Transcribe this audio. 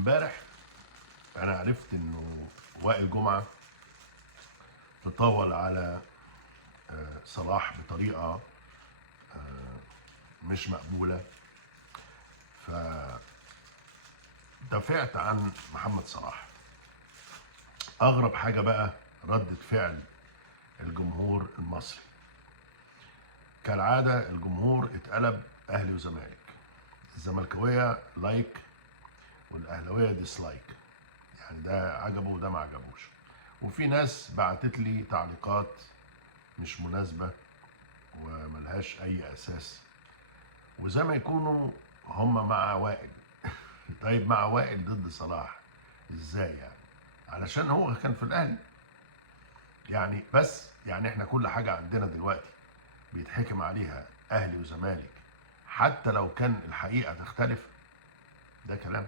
امبارح انا عرفت انه وائل جمعة تطاول على صلاح بطريقة مش مقبولة، فدافعت عن محمد صلاح. اغرب حاجة بقى ردة فعل الجمهور المصري. كالعادة الجمهور اتقلب اهلي وزمالك، الزملكاوية لايك والاهلاوية ديسلايك، يعني ده عجبه وده ما عجبوش. وفي ناس بعتت لي تعليقات مش مناسبة وملهاش اي اساس، وزي ما يكونوا هم مع وائل. طيب مع وائل ضد صلاح ازاي يعني؟ علشان هو كان في الاهلي يعني، بس يعني احنا كل حاجة عندنا دلوقتي بيتحكم عليها اهلي وزمالك حتى لو كان الحقيقة تختلف؟ ده كلام؟